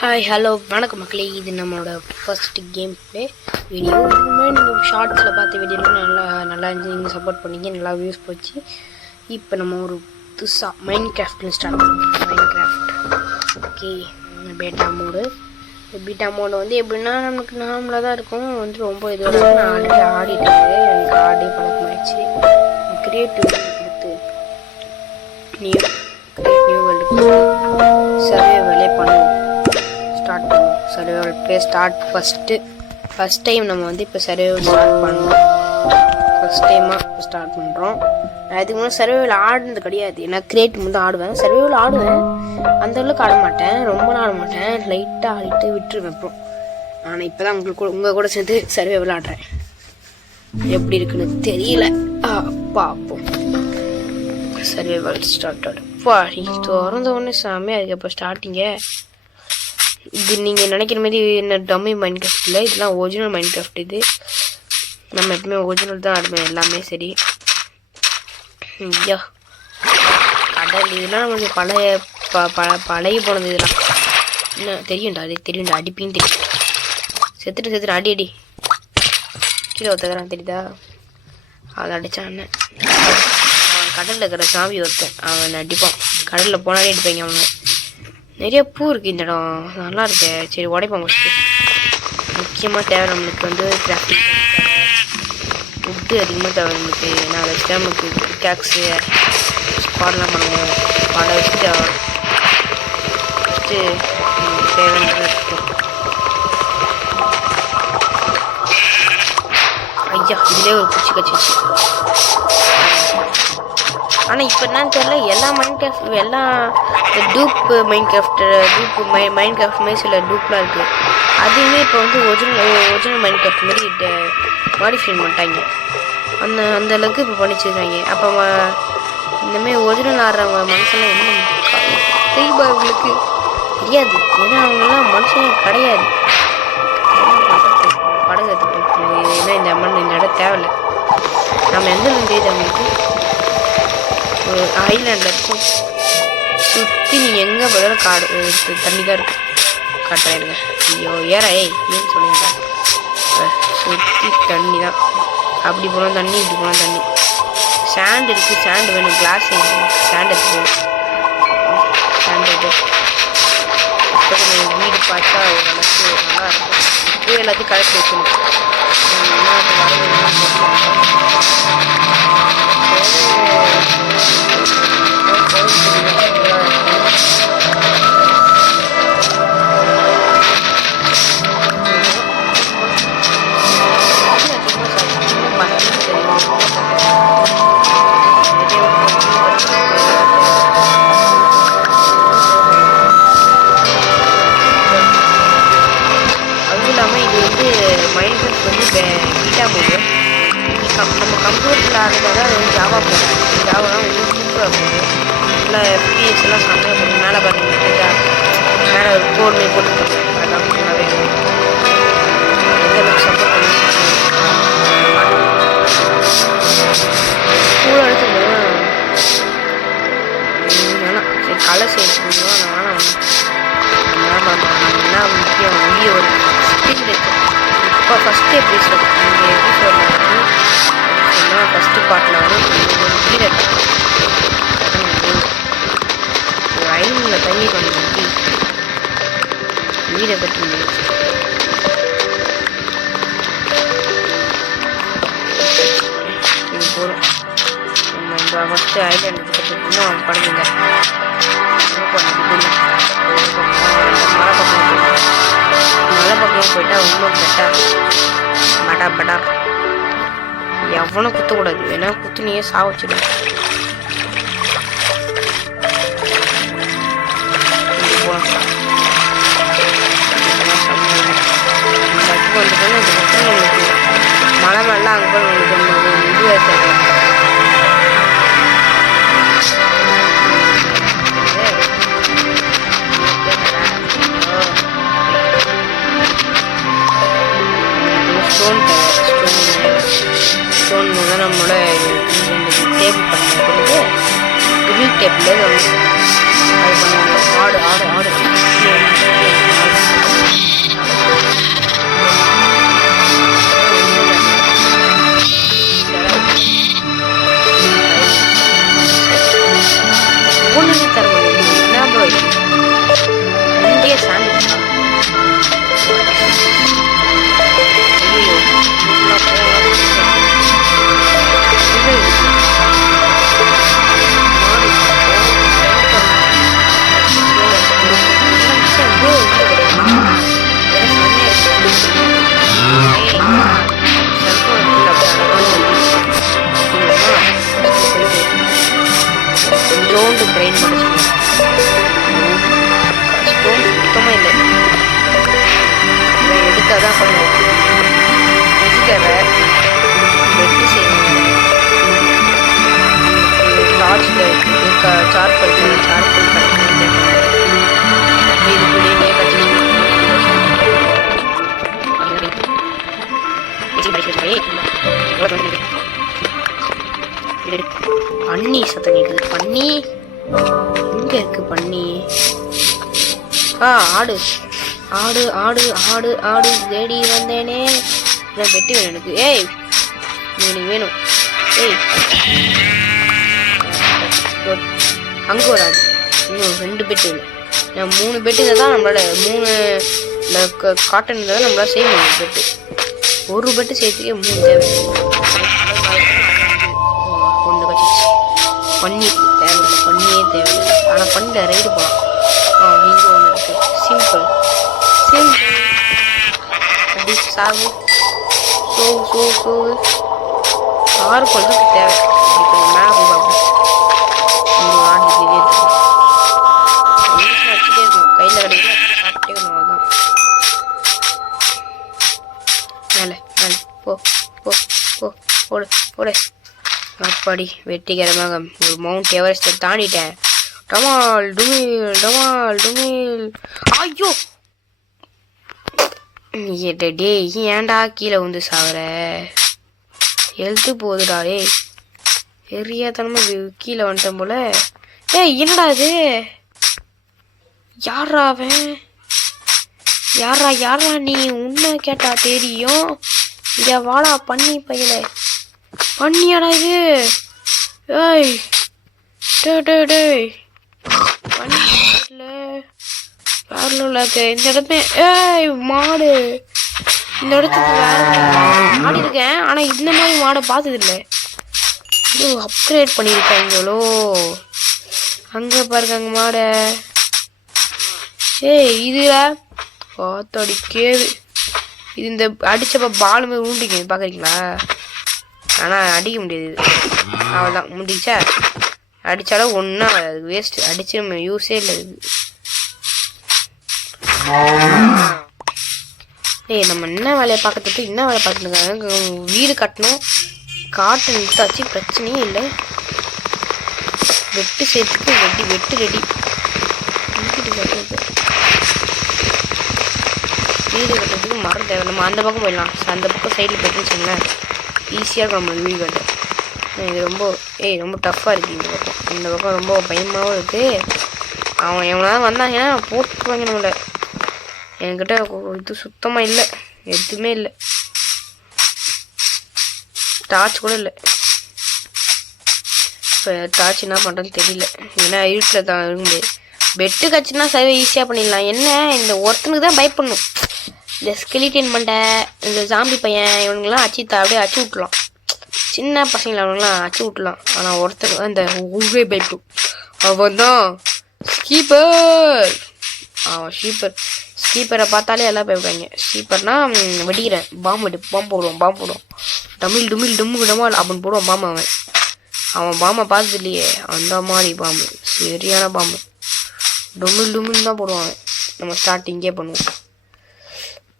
Hi hello வணக்கம் மக்களே. இது நம்மளோட ஃபர்ஸ்ட் கேம் ப்ளே வீடியோ. இதுக்கு முன்னாடி நீங்கள் ஷார்ட்ஸில் பார்த்த வீடியோலாம் நல்லா இருந்துச்சு. நீங்கள் சப்போர்ட் பண்ணிங்க, நல்லா வியூஸ் போச்சு. இப்போ நம்ம ஒரு புதுசாக மைண்ட் கிராஃப்டில் ஸ்டார்ட் பண்ணுவோம். Mind craft okay. Beta mode வந்து எப்படின்னா நமக்கு நார்மலாக தான் இருக்கும். வந்து ரொம்ப இதோட நான் ஆல்ரெடி ஆடிட்டு எனக்கு ஆடி பழக்கமாகிடுச்சு. கிரியேட்டிவ் கொடுத்து நியூ வேர்ல்டு கொடுத்து சர்வைவலே பண்ணுவோம். ஸ்டார்ட் பண்ணுவோம். சர்வைவல் ப்ளே ஃபஸ்ட் டைம் நம்ம வந்து இப்போ சர்வைவல் ஸ்டார்ட் பண்ணுவோம். ஃபஸ்ட் டைமாக ஸ்டார்ட் பண்ணுறோம். நான் இதுக்கு முன்னாடி சர்வைவல் ஆடுனது கிடையாது. ஏன்னா கிரியேட்டிவ் மட்டும் ஆடுவேன். சர்வைவல் ஆடுவேன், அந்த அளவுக்கு ஆட மாட்டேன், ரொம்பலாம் ஆட மாட்டேன். லைட்டாக ஆடிட்டு விட்டுருவேன். அப்புறம் நான் இப்போ தான் உங்கள் கூட சேர்ந்து சர்வைவல் ஆடுறேன். எப்படி இருக்குன்னு தெரியல, பார்ப்போம். சர்வைவல் ஸ்டார்டட் திறந்த ஒன்று சாமி. அதுக்கப்புறம் ஸ்டார்டிங்க இது நீங்கள் நினைக்கிற மாதிரி என்ன டம்மி மைண்ட் கிராஃப்ட் இல்லை, இதெல்லாம் ஒரிஜினல் மைண்ட் கிராஃப்ட். இது நம்ம எப்பவுமே ஒரிஜினல் தான் ஆடுவேன் எல்லாமே. சரி ஐயா கடல் இதெல்லாம் நம்மளுக்கு பழைய போனது. இதெல்லாம் என்ன தெரியும்டா, அது தெரியும்டா. அடிப்பின்னு தெரியும். செத்துட்டு அடி கீழே ஒருத்தக்கிறான் தெரியுதா? அதை அடித்தான் அண்ணன். அவன் கடலில் இருக்கிற சாமி ஒருத்தன், அவன் அடிப்பான். கடலில் போனாலே அடிப்பாங்க அவங்க. நிறைய பூ இருக்குது இந்த இடம், நல்லா இருக்கு. சரி உடைப்பாங்க. ஃபஸ்ட்டு முக்கியமாக தேவை நம்மளுக்கு வந்து கிராஃப்டிங் ஃபுட்டு அதிகமாக தேவை நம்மளுக்கு. ஏன்னா அதை வச்சுட்டு நமக்கு கேக்ஸு ஸ்குவாட்லாம் பண்ணுவோம். பழம் வச்சு தேவை. ஃபஸ்ட்டு தேவையானது இருக்கும். ஐயா இதுலேயே ஒரு குச்சி கச்சிச்சு. ஆனால் இப்போ என்னன்னு தெரியல, எல்லா மைண்ட் கிராஃப்ட் எல்லாம் டூப் மைண்ட் கிராஃப்ட் மாதிரி சில டூப்லாம் இருக்குது. அதுவுமே இப்போ வந்து ஒரிஜினல் மைண்ட் கிராஃப்ட் மாதிரி மாடிஃபை பண்ணிட்டாங்க. அந்த அளவுக்கு இப்போ பண்ணிச்சிருக்காங்க. அப்போ இந்தமாரி ஒரிஜினல் ஆடுறவங்க மனுஷெல்லாம் என்ன செய்வாங்களுக்கு தெரியாது. ஏன்னா அவங்கெல்லாம் மனுஷனே கிடையாது. படகு எடுத்துட்டோம். ஏன்னா இந்த இடம் தேவையில்லை. நம்ம எந்த தெரியுது அவங்களுக்கு ஒரு ஐலாண்டில் இருக்கும். சுற்றி நீங்கள் எங்கே போதாலும் காடு தண்ணி தான் இருக்கும். காட்டுறாயிருங்க. ஐயோ ஏன்னு சொல்லுங்க. சுற்றி தண்ணி தான். அப்படி போனால் தண்ணி, இப்படி போனால் தண்ணி. சாண்ட் இருக்குது, சாண்ட் வேணும். கிளாஸ் சாண்ட் எடுத்து போகணும். சாண்ட் எடுத்து இப்போ கொஞ்சம் வீடு பார்த்தா ஓரளவுக்கு நல்லா இருக்கும். இப்போ எல்லாத்தையும் கலக்கி வைக்கணும். அதுவும் இல்லாமல் இது வந்து மைண்ட் கிராஃப்ட் வந்து பீட்டா மோடு. நம்ம கம்ப்யூட்டரில் ஆடுறதா அது ஜாவா போடுது. ஜாவாலாம் வந்து சூப்பராக போகுது. நல்லா எஃபிஎஸ் எல்லாம் செம்மையாக போகுது. மேலே பார்த்தீங்கன்னா மேலே ஒரு கோடு போட்டுருக்காங்க. அதான் ஃபுல்லாகவே எந்தளவுக்கு சப்போர்ட் பண்ணி கூட எடுத்துருந்தோம். வேணாம் சரி கலர் சேர்த்து வேணாம். என்ன முக்கியம் வீடியோ ஒரு ஸ்கில் வச்சு இப்போ ஃபஸ்ட்டு எபிசோட் இந்த எபிசோடில் வந்து சொன்னால் ஃபஸ்ட்டு பார்ட்டில் வந்து வீடை ஒரு ஐநூறில் தண்ணி பண்ணி வீடை கட்டி முடிச்சு இது போதும். நம்ம இந்த ஃபஸ்ட்டு ஐலாண்டு கட்டிட்டோம்னா படுங்க. மலை பக்கம் போயிட்டா இன்னும் பெட்டா எவனும் குத்தக்கூடாது. ஏன்னா குத்துனியே சாவச்சிடும். மலை மேலாம் அங்கே உங்களுக்கு இது தேவை. ஸ்டோன் தான் நம்மளோட டேபிள் பண்ணுறது. கிரில் டேபிள் அது பண்ணுவாங்க. ஆடு தான் பண்ணுவோம். இது தேவை, வெட்டு செய்யணும், டார்ச் சார்பல் கிடைக்கணும். இதுக்குள்ளேயே கட்டி பன்னி சத்தம் கேக்குது. பன்னி எங்க இருக்கு? பன்னி ஆடு ஆடு ஆடு ஆடு ஆடு தேடி வந்தேனே. நான் வெட்டி வேணும் எனக்கு. ஏய் எனக்கு வேணும். ஏய் அங்க வராது. இன்னும் 2 பெட்டு. நான் 3 பெட்டு தான் நம்மளால 3 காட்டன் தான் நம்மளால செய்ய முடியும். பெட்டு ஒரு பெட்டு செய்யறதுக்கே 3 தேவை. ஒன்று கச்சிச்சு. பன்னி தேவையில்லை, பண்ணியே தேவையில்லை. ஆனால் பண்ணிட்ட ரைடு போகலாம். இங்கே ஒன்று இருக்கு. சிம்பிள் அப்படி சாகு. சோவு யாருக்கு வந்து தேவை. மேலே போய் பார்ப்போம். வச்சுட்டே இருக்கும். கையில் கிடைக்கல சாப்பிட்டே ஒன்று தான். மேலே போ போ போ போடு போடு. அப்பாடி வெற்றிகரமாக ஒரு மவுண்ட் எவரெஸ்ட்டை தாண்டிட்டேன். டமால் டுமில். ஐயோ டே ஏன்டா கீழே வந்து சாகுற? எழுத்து போகுதுடா. டேய் பெரியாத்தனமா கீழே வந்துட்டேன் போல. என்னடா இது? யாரா அவன்? யாரா நீ? உன்னை கேட்டா தெரியும். இங்க வாடா பண்ணி பையல. பண்ணியாடா இது? ஏய் பண்ணி வேற இந்த இடத்துல. ஏய் மாடு, இந்த இடத்துக்கு வேற மாடி இருக்கேன். ஆனா இந்த மாதிரி மாடை பார்த்தது இல்லை. இது அப்கிரேட் பண்ணியிருக்காங்களோ. அங்க பாருங்க அங்க மாடை. இதுல பார்த்தடி கேது. இது இந்த அடிச்சப்ப பாலுமே ஊண்டிக்கு பாக்குறீங்களா? ஆனா அடிக்க முடியாது. அவ்வளவுதான் முடிச்சா. அடிச்சாலும் ஒன்றும் அது வேஸ்ட். அடிச்சு நம்ம யூஸே இல்லை. நம்ம என்ன வேலையை பார்க்கறதுக்கு என்ன வேலை பார்த்துருக்காங்க? வீடு கட்டணும், காட்டு நிறுத்தாச்சு, பிரச்சனையே இல்லை. வெட்டு சேர்த்துக்கு வெட்டு ரெடி. வீடு கட்டுறதுக்கு மரம் தேவை. நம்ம அந்த பக்கம் போயிடலாம். அந்த பக்கம் சைடில் போயிட்டுன்னு சொன்னேன். ஈஸியாக இருக்கும் நம்ம வீடு கட்ட. இது ரொம்ப டஃப்பாக இருக்குது. இந்த பக்கம் ரொம்ப பயமாகவும் இருக்குது. அவன் எவனாவது வந்தாங்கன்னா போட்டுருவாங்க நம்மள. என்கிட்ட இது சுத்தமாக இல்லை, எதுவுமே இல்லை. டார்ச் கூட இல்லை. இப்போ டார்ச் என்ன பண்ணுறதுன்னு தெரியல. ஏன்னா இருட்டில் தான் இருக்க முடியாது. பெட்டு கச்சுன்னா சர்வே ஈஸியாக பண்ணிடலாம். என்ன இந்த ஒருத்தனுக்கு தான் பயப்படணும். இந்த ஸ்கெலிட்டன் பண்ண இந்த ஜாம்பி பையன் இவனுங்கெல்லாம் அப்படியே அச்சு விட்டுலாம். சின்ன பசங்களை அவனுங்களாம் அச்சு விட்டுலாம். ஆனால் ஒருத்தருக்கு இந்த ஊரே பயப்படும். அவன் தான் ஸ்கீப்பர். ஸ்கீப்பரை பார்த்தாலே எல்லாம் பயப்படுவாங்க. ஸ்கீப்பர்னா வெடிக்கிறேன், பாம்பு போடுவோம். டுமில் டமால் அப்படின்னு போடுவான் பாம்பு. அவன் பாம்பை பார்த்தது இல்லையே. அந்த மாதிரி பாம்பு, சரியான பாம்பு. டுமில் தான் போடுவான். நம்ம ஸ்டார்டிங்கே பண்ணுவோம்.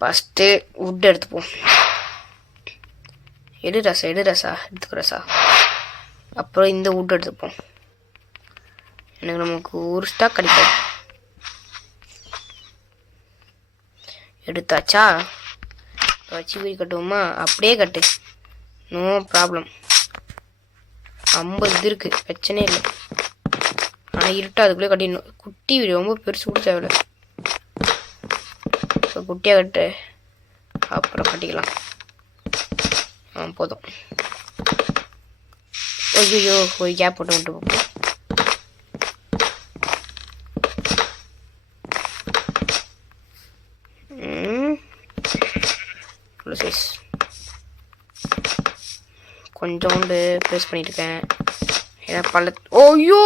ஃபஸ்ட்டு வுட் எடுத்துப்போம். எடு ரசா எடுத்துக்கிறசா. அப்புறம் இந்த வுட் எடுத்துப்போம். எனக்கு நமக்கு ஒரு ஸ்டாக் கிடைக்கும். எடுத்தாச்சா? வச்சு வீடு கட்டுவோமா? அப்படியே கட்டு, நோ ப்ராப்ளம். 50 இது இருக்கு, பிரச்சனை இல்லை. ஆனால் இருட்டா அதுக்குள்ளே கட்டிடணும். குட்டி வீடு, ரொம்ப பெருசு கூட தேவையில்லை. இப்போ குட்டியாக கட்டு, அப்புறம் கட்டிக்கலாம். போதும். ஐயோ ஒரு கேப் போட்டு விட்டு சைஸ் கொஞ்சோண்டு ப்ரெஸ் பண்ணியிருக்கேன். ஏன்னா ஓய்யோ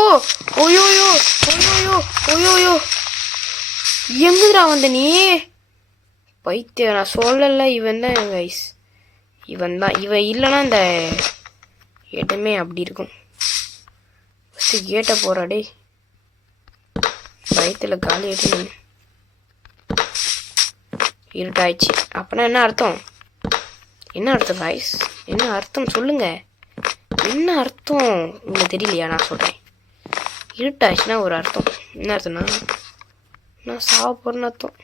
எங்குதுடா வந்த நீ? பைத்தியம், நான் சொல்லலை. இவன் தான் கைஸ், இவன் இல்லைன்னா இந்த இடமே அப்படி இருக்கும். ஃபஸ்ட்டு கேட்டை போகிறாடே, பயத்தில் காலி ஆகிட்டு. இருட்டாயிடுச்சு. அப்போனா என்ன அர்த்தம்? என்ன அர்த்தம் காய்ஸ்? என்ன அர்த்தம் சொல்லுங்க. என்ன அர்த்தம் உங்களுக்கு தெரியலையா? நான் சொல்கிறேன். இருட்டாயிடுச்சுன்னா ஒரு அர்த்தம். என்ன அர்த்தம்னா நான் சாவ போகிறேன்னு அர்த்தம்.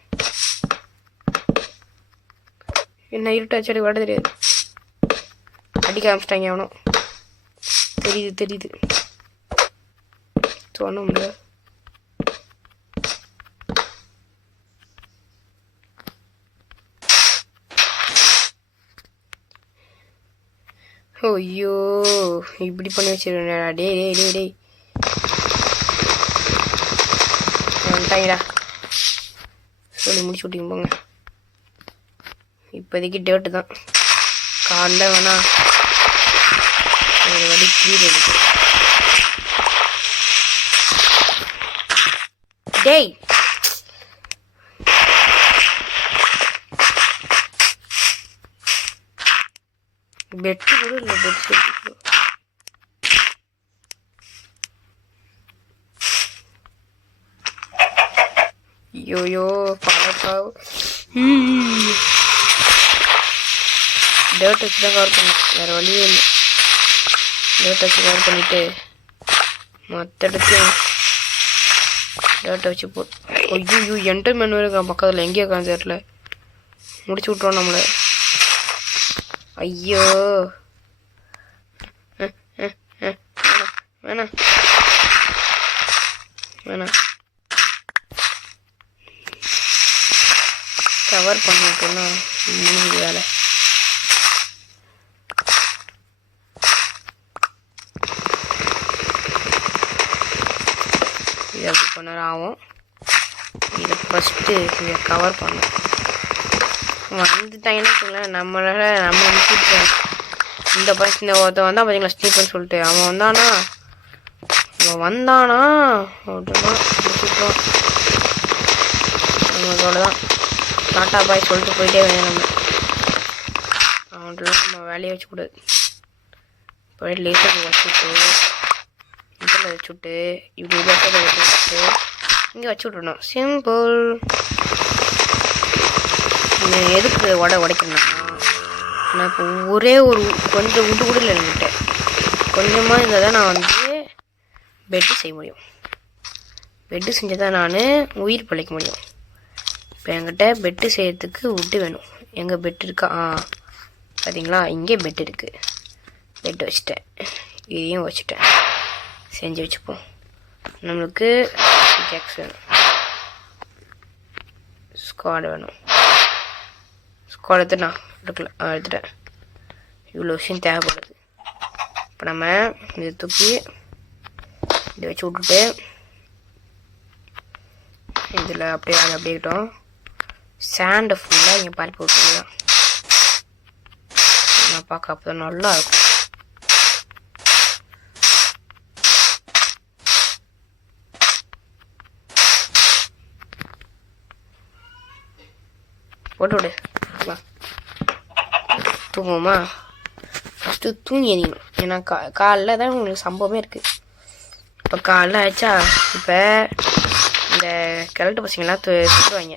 என்ன இருட்டாச்சு அடி வட தெரியாது. அடிக்க ஆரம்பிச்சிட்டாங்க அவனும். தெரியுது தோணும்ல. ஐயோ இப்படி பண்ணி வச்சிருக்கா. டேய் வந்துட்டாங்கடா. சொல்லி முடிச்சு விட்டிங்க போங்க. இப்போதைக்கு டேட்டு தான். காலைல வேணா ஒரு வடி கீழே இருக்கு. டேய் பெட்டு கூட இல்லை. பெட் ஐயோயோ பழக்காவு டேட் வச்சு தான் கவர் பண்ணேன். வேறு வழியே இல்லை. டேட் வச்சு கவர் பண்ணிவிட்டு மற்ற இடத்தையும் டேட்டை வச்சு ஐயோ என்டர்மெண்ட் இருக்கான் பக்கத்தில். எங்கேயோ கான்சர்ட்டில் முடிச்சு விட்ருவோம் நம்மளை. ஐயோ வேணாம் கவர் பண்ணிட்டோன்னா வேலை. இது அப்படி பண்ண ஆகும். இதை ஃபஸ்ட்டு இதை கவர் பண்ணணும். வந்துட்டாங்கன்னு வச்சுங்களேன். நம்மளை முடிச்சுட்டு இந்த இந்த ஒருத்தன் வந்தான் பார்த்தீங்களா ஸ்டீஃபன் சொல்லிட்டு. அவன் வந்தானா அப்படின்னா முடிச்சுட்டோம். நம்மளோட தான் டாட்டா பாய் சொல்லிட்டு போயிட்டே வேணும். நம்ம அவன்கிட்டலாம் நம்ம வேலையை வச்சுக்கூடாது. போய் லேசர் வச்சுட்டு இதில் வச்சுட்டு இப்படி லேசரை வச்சுட்டு இங்கே வச்சு விட்றணும். சிம்பிள். எதுக்கு உடைக்கணும்னா நான் இப்போ ஒரே ஒரு கொஞ்சம் உண்டு கூட இல்லை என்கிட்ட. கொஞ்சமாக இருந்தால் தான் நான் பெட்டு செய்ய முடியும். பெட்டு செஞ்சால் தான் நான் உயிர் பிழைக்க முடியும். இப்போ என்கிட்ட பெட்டு செய்யறதுக்கு உட்டு வேணும். எங்கே பெட் இருக்கா? பார்த்தீங்களா இங்கே பெட் இருக்குது. பெட் வச்சுட்டேன். இதையும் வச்சுட்டேன். செஞ்சு வச்சுப்போம். நம்மளுக்கு ஜாக்ஸ் வேணும். ஸ்குவாட் வேணும். ஸ்குவாட் எடுத்துனா எடுத்துட்டேன். இவ்வளோ விஷயம் தேவைப்படுது. இப்போ நம்ம இதை தூக்கி இதை வச்சு விட்டுட்டு இதில் அப்படியே அதை அப்படியே கிட்டோம். சாண்டை ஃபுல்லாக இங்கே பரப்பி விட்டுருலாம். நான் பார்க்க அப்போ தான் நல்லா இருக்கும். போட்டு விடு. தூங்குவோமா? ஃபஸ்ட்டு தூங்கி எறியணும். ஏன்னா காலைல தான் உங்களுக்கு சம்பவமே இருக்குது. இப்போ காலைல ஆயிடுச்சா? இப்போ இந்த கிழட்டு பசங்களாம் சுற்றுவாங்க.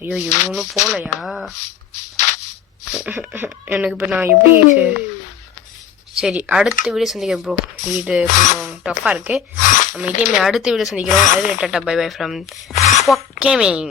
ஐயோ இவனும் போகலையா? எனக்கு இப்போ நான் எப்படி சரி அடுத்த வீடியோ சந்திக்கிறேன் ப்ரோ. இது கொஞ்சம் டஃப்பாக இருக்குது. நம்ம இதேமாதிரி அடுத்த வீடியோ சந்திக்கிறோம். அது tata bye bye from gaming.